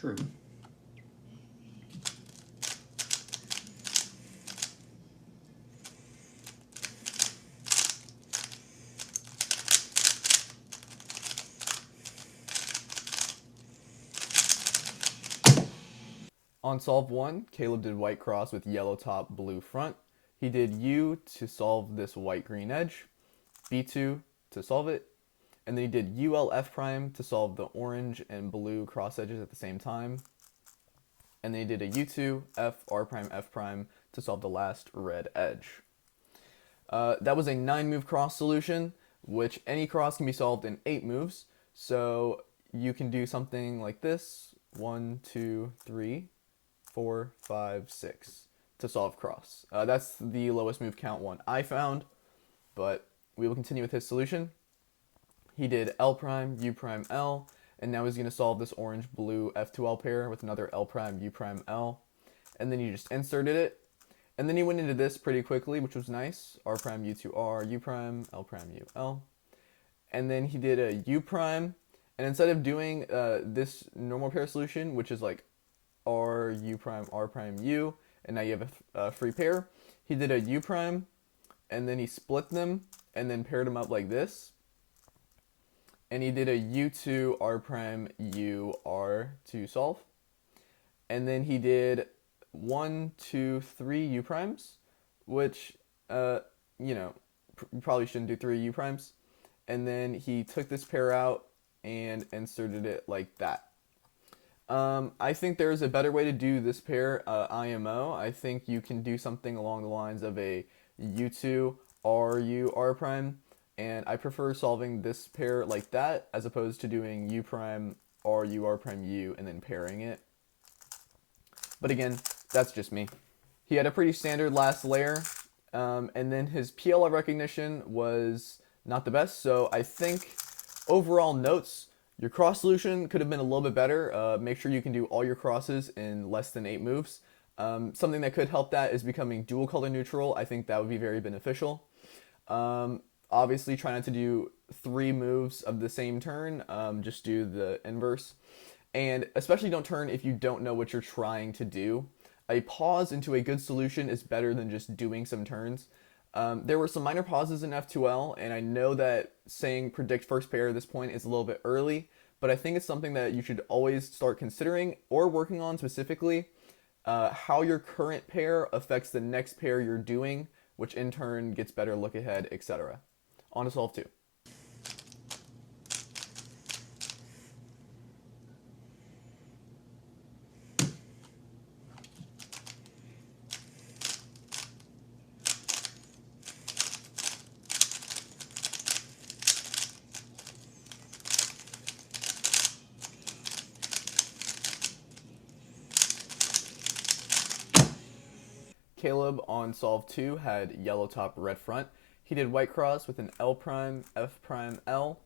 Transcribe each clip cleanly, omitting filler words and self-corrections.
true. On solve 1, Caleb did white cross with yellow top, blue front. He did U to solve this white-green edge, B2 to solve it, and then he did UL F prime to solve the orange and blue cross edges at the same time. And then he did a U2 F R prime F prime to solve the last red edge. That was a 9-move cross solution, which any cross can be solved in 8 moves. So you can do something like this: 1, 2, 3, 4, 5, 6 to solve cross. That's the lowest move count one I found, but we will continue with his solution. He did L prime, U prime, L, and now he's going to solve this orange-blue F2L pair with another L prime, U prime, L, and then he just inserted it, and then he went into this pretty quickly, which was nice: R prime, U2, R, U prime, L prime, U, L, and then he did a U prime, and instead of doing this normal pair solution, which is like R, U prime, R prime, U, and now you have a free pair, he did a U prime, and then he split them, and then paired them up like this, and he did a U2, R prime, U, R to solve, and then he did 1, 2, 3 U primes, which, you probably shouldn't do 3 U primes, and then he took this pair out and inserted it like that. I think there's a better way to do this pair IMO. I think you can do something along the lines of a U2 RU R prime, and I prefer solving this pair like that as opposed to doing U prime RU R prime U and then pairing it. But again, that's just me. He had a pretty standard last layer, and then his PLL recognition was not the best, so I think overall notes: your cross solution could have been a little bit better. Make sure you can do all your crosses in less than 8 moves. Something that could help that is becoming dual color neutral. I think that would be very beneficial. Obviously, try not to do 3 moves of the same turn. Just do the inverse. And especially don't turn if you don't know what you're trying to do. A pause into a good solution is better than just doing some turns. There were some minor pauses in F2L, and I know that saying predict first pair at this point is a little bit early, but I think it's something that you should always start considering or working on specifically. How your current pair affects the next pair you're doing, which in turn gets better look ahead, etc. On to solve 2. Caleb on solve 2 had yellow top, red front. He did white cross with an L prime, F prime, L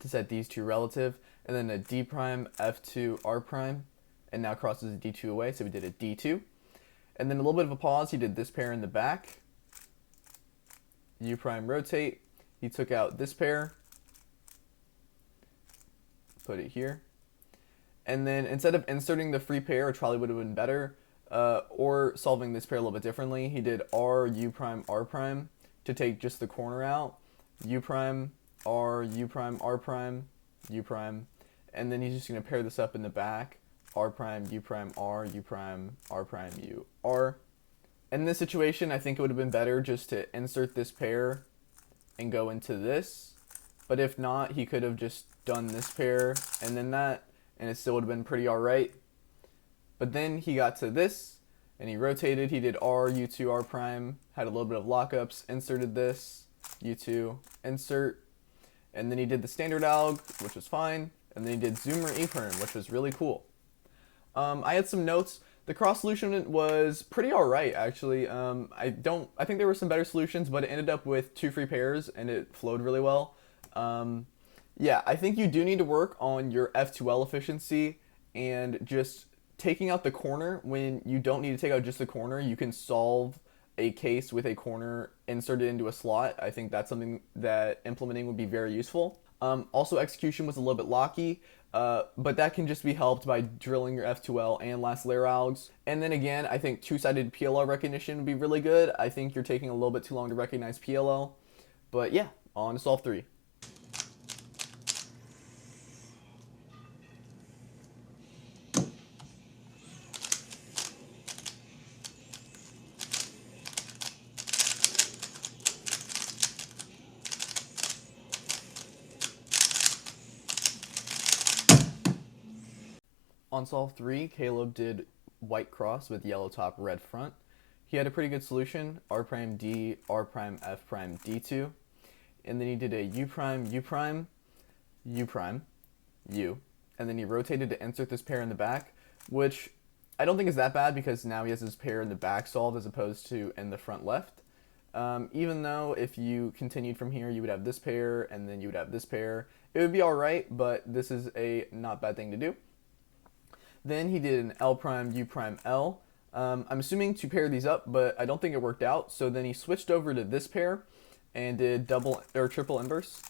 to set these two relative, and then a D prime, F2, R prime, and now crosses a D2 away, so we did a D2. And then a little bit of a pause, he did this pair in the back, U prime rotate, he took out this pair, put it here, and then instead of inserting the free pair, which probably would have been better, or solving this pair a little bit differently, he did R, U prime, R prime to take just the corner out, U prime, R, U prime, R prime, U prime, and then he's just going to pair this up in the back, R prime, U prime, R, U prime, R prime, U, R. In this situation, I think it would have been better just to insert this pair and go into this, but if not, he could have just done this pair and then that, and it still would have been pretty alright. But then he got to this, and he rotated. He did R, U2, R prime, had a little bit of lockups, inserted this, U2, insert, and then he did the standard alg, which was fine, and then he did zoomer E-perm, which was really cool. I had some notes. The cross solution was pretty alright, actually. I think there were some better solutions, but it ended up with 2 free pairs, and it flowed really well. Yeah, I think you do need to work on your F2L efficiency and just taking out the corner when you don't need to take out just the corner. You can solve a case with a corner inserted into a slot. I think that's something that implementing would be very useful. Also, execution was a little bit locky. But that can just be helped by drilling your F2L and last layer algs. And then again, I think two-sided PLL recognition would be really good. I think you're taking a little bit too long to recognize PLL. But yeah, on to solve 3. On solve 3, Caleb did white cross with yellow top, red front. He had a pretty good solution, R prime D, R prime F prime D2. And then he did a U prime, U prime, U prime, U. And then he rotated to insert this pair in the back, which I don't think is that bad because now he has his pair in the back solved as opposed to in the front left. Even though if you continued from here, you would have this pair and then you would have this pair. It would be alright, but this is a not bad thing to do. Then he did an L prime, U prime, L. I'm assuming to pair these up, but I don't think it worked out. So then he switched over to this pair and did double or triple inverse.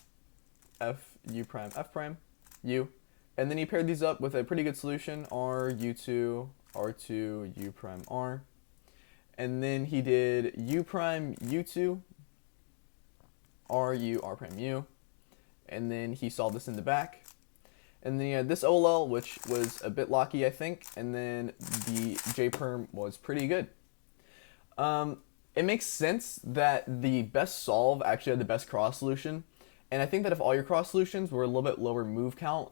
F, U prime, F prime, U. And then he paired these up with a pretty good solution, R, U2, R2, U prime, R. And then he did U prime, U2, R, U, R prime, U. And then he solved this in the back. And then he had this OLL, which was a bit locky, I think. And then the J-perm was pretty good. It makes sense that the best solve actually had the best cross solution. And I think that if all your cross solutions were a little bit lower move count,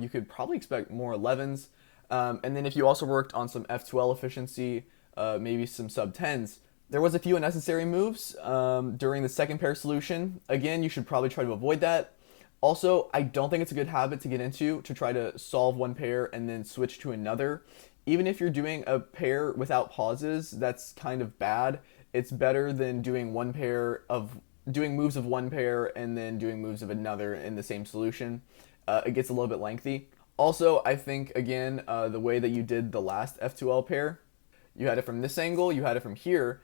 you could probably expect more 11s. And then if you also worked on some F2L efficiency, maybe some sub 10s, there was a few unnecessary moves during the second pair solution. Again, you should probably try to avoid that. Also, I don't think it's a good habit to get into to try to solve one pair and then switch to another. Even if you're doing a pair without pauses, that's kind of bad. It's better than doing moves of one pair and then doing moves of another in the same solution. It gets a little bit lengthy. Also, I think, again, the way that you did the last F2L pair, you had it from this angle, you had it from here.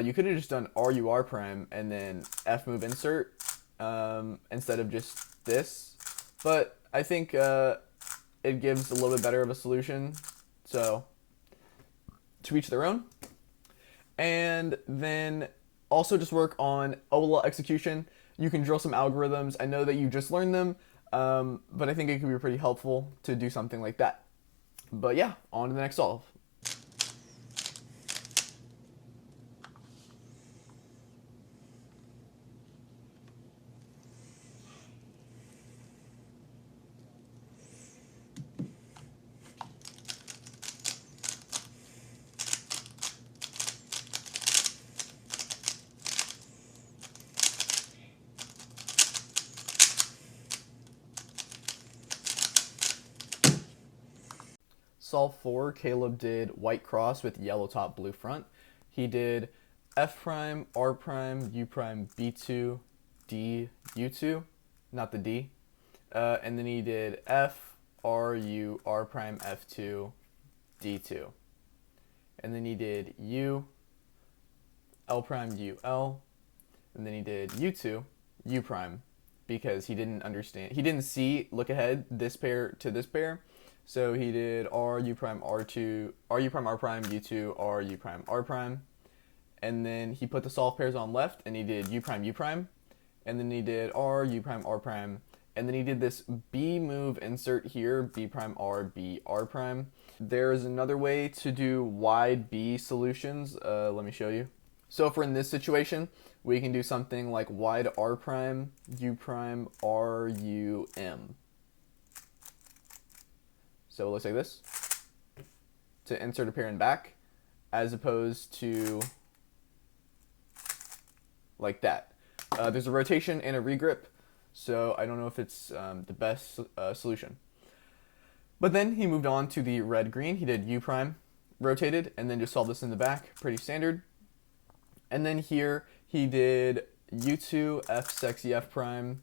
You could have just done RUR prime and then F move insert instead of just this. But I think it gives a little bit better of a solution. So, to each their own. And then also just work on OLL execution. You can drill some algorithms. I know that you just learned them, but I think it could be pretty helpful to do something like that. But yeah, on to the next solve. Solve 4, Caleb did white cross with yellow top, blue front. He did F prime, R prime, U prime, B2, D, U2, not the D. And then he did F, R, U, R prime, F2, D2. And then he did U, L prime, U, L. And then he did U2, U prime, because he didn't understand. He didn't see, look ahead, this pair to this pair. So he did R, U prime, R2, R, U prime, R prime, U2, R, U prime, R prime. And then he put the solve pairs on left, and he did U prime, U prime. And then he did R, U prime, R prime. And then he did this B move insert here, B prime, R, B, R prime. There's another way to do wide B solutions. Let me show you. So if we're in this situation, we can do something like wide R prime, U prime, R, U, M. So it looks like this, to insert a pair in back, as opposed to like that. There's a rotation and a regrip, so I don't know if it's the best solution. But then he moved on to the red-green. He did U prime, rotated, and then just solved this in the back, pretty standard. And then here he did U2, F sexy F prime,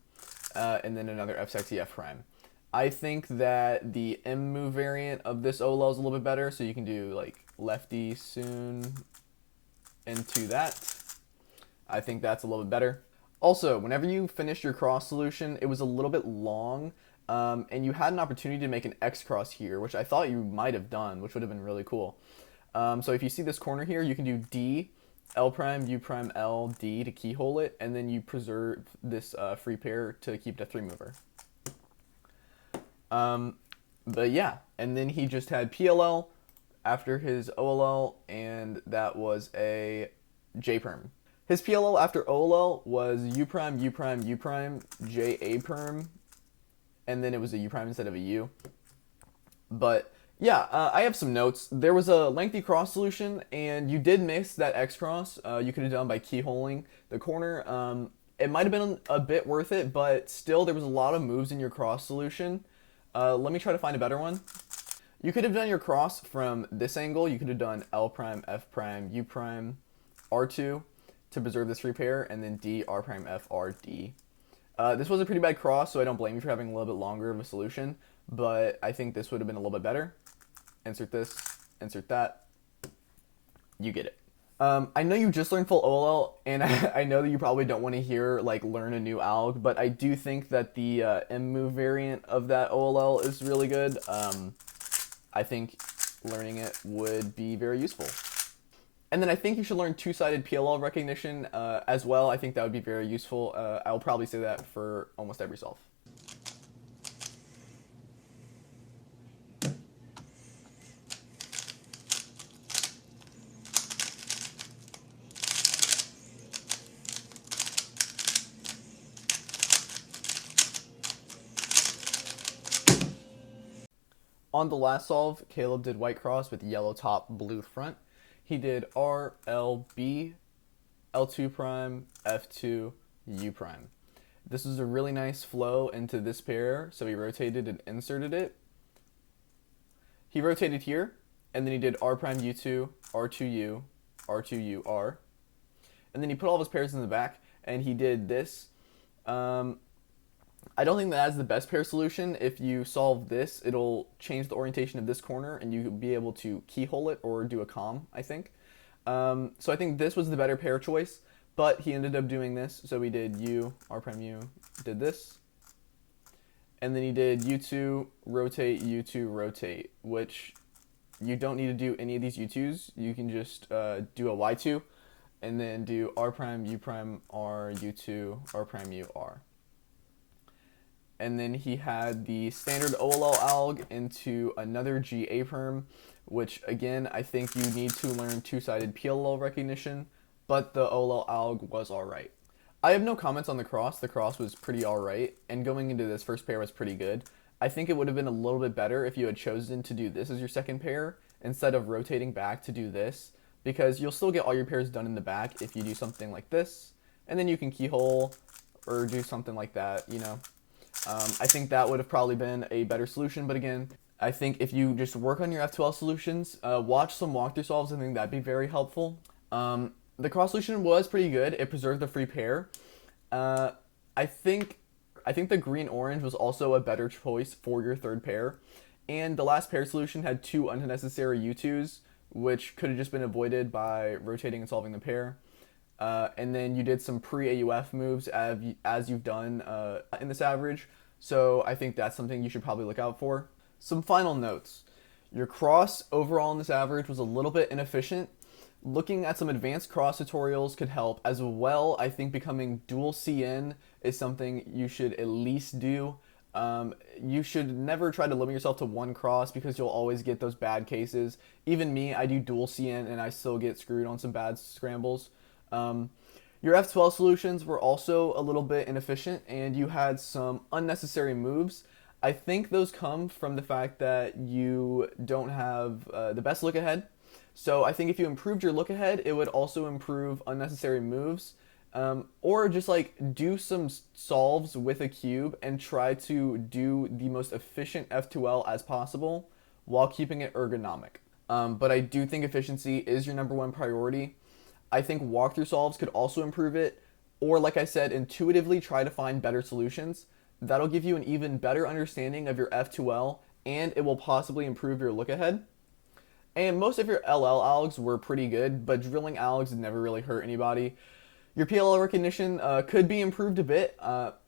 and then another F sexy F prime. I think that the M move variant of this OLL is a little bit better, so you can do like lefty soon into that. I think that's a little bit better. Also, whenever you finished your cross solution, it was a little bit long, and you had an opportunity to make an X cross here, which I thought you might have done, which would have been really cool. So if you see this corner here, you can do D, L prime, U prime, L, D to keyhole it, and then you preserve this free pair to keep it a 3-mover. But yeah, and then he just had PLL after his OLL, and that was a J perm. His PLL after OLL was U prime, U prime, U prime, J A perm, and then it was a U prime instead of a U. But yeah, I have some notes. There was a lengthy cross solution, and you did miss that X cross. You could have done by keyholing the corner. It might have been a bit worth it, but still there was a lot of moves in your cross solution. Let me try to find a better one. You could have done your cross from this angle. You could have done L prime, F prime, U prime, R2 to preserve this free pair, and then D, R prime, F, R, D. This was a pretty bad cross, so I don't blame you for having a little bit longer of a solution, but I think this would have been a little bit better. Insert this, insert that. You get it. I know you just learned full OLL, and I know that you probably don't want to hear, like, learn a new alg, but I do think that the M move variant of that OLL is really good. I think learning it would be very useful. And then I think you should learn two-sided PLL recognition as well. I think that would be very useful. I'll probably say that for almost every solve. On the last solve, Caleb did white cross with yellow top, blue front. He did R, L, B, L2 prime, F2, U prime. This was a really nice flow into this pair, so he rotated and inserted it. He rotated here, and then he did R prime U2, R2U, R2U, R. And then he put all of his pairs in the back, and he did this. I don't think that's the best pair solution. If you solve this, it'll change the orientation of this corner, and you'll be able to keyhole it or do a comm, I think. So I think this was the better pair choice, but he ended up doing this. So he did U, R prime U, did this. And then he did U2, rotate, U2, rotate, which you don't need to do any of these U2s. You can just do a Y2, and then do R prime, U prime, R, U2, R prime, U, R. And then he had the standard OLL alg into another GA perm, which again, I think you need to learn two-sided PLL recognition, but the OLL alg was alright. I have no comments on the cross. The cross was pretty alright, and going into this first pair was pretty good. I think it would have been a little bit better if you had chosen to do this as your second pair, instead of rotating back to do this, because you'll still get all your pairs done in the back if you do something like this, and then you can keyhole, or do something like that, you know. I think that would have probably been a better solution, but again, I think if you just work on your F2L solutions, watch some walkthrough solves, I think that'd be very helpful. The cross solution was pretty good. It preserved the free pair. I think the green-orange was also a better choice for your third pair. And the last pair solution had two unnecessary U2s, which could have just been avoided by rotating and solving the pair. And then you did some pre-AUF moves as you've done in this average. So I think that's something you should probably look out for. Some final notes. Your cross overall in this average was a little bit inefficient. Looking at some advanced cross tutorials could help. As well, I think becoming dual CN is something you should at least do. You should never try to limit yourself to one cross because you'll always get those bad cases. Even me, I do dual CN and I still get screwed on some bad scrambles. Your F12 solutions were also a little bit inefficient, and you had some unnecessary moves. I think those come from the fact that you don't have the best look ahead. So I think if you improved your look ahead, it would also improve unnecessary moves. Or just like do some solves with a cube and try to do the most efficient F2L as possible while keeping it ergonomic. But I do think efficiency is your number one priority. I think walkthrough solves could also improve it, or like I said, intuitively try to find better solutions. That'll give you an even better understanding of your F2L, and it will possibly improve your look ahead. And most of your LL algs were pretty good, but drilling algs never really hurt anybody. Your PLL recognition could be improved a bit.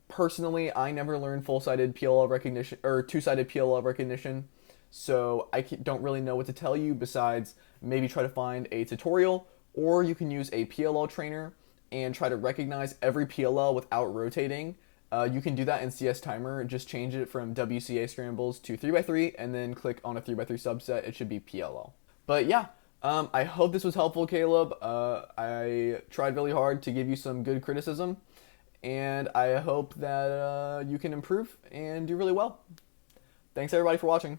Personally, I never learned full-sided PLL recognition or two-sided PLL recognition, so don't really know what to tell you besides maybe try to find a tutorial, or you can use a PLL trainer and try to recognize every PLL without rotating. You can do that in csTimer. Just change it from WCA Scrambles to 3x3 and then click on a 3x3 subset. It should be PLL. But yeah, I hope this was helpful, Caleb. I tried really hard to give you some good criticism, and I hope that you can improve and do really well. Thanks everybody for watching.